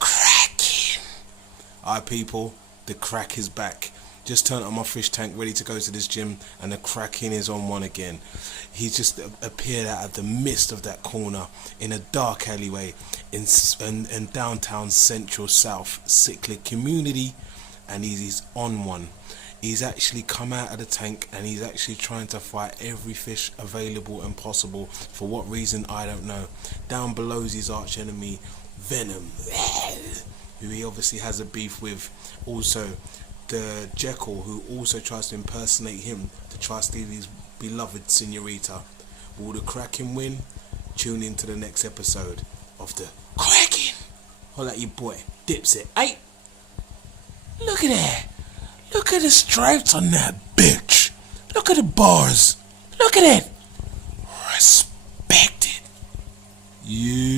Cracking. Alright people, the crack is back. Just turned on my fish tank, ready to go to this gym, and the cracking is on one again. He just appeared out of the midst of that corner in a dark alleyway in downtown Central South Cichlid community, and he's on one. He's actually come out of the tank and he's actually trying to fight every fish available and possible. For what reason, I don't know. Down below is his arch enemy, Venom, who he obviously has a beef with. Also, the Jekyll, who also tries to impersonate him to try to steal his beloved senorita. Will the Kraken win? Tune in to the next episode of the Kraken. Holla at your boy, Dipset. Hey, look at that. Look at the stripes on that bitch. Look at the bars. Look at it. Respect it. You.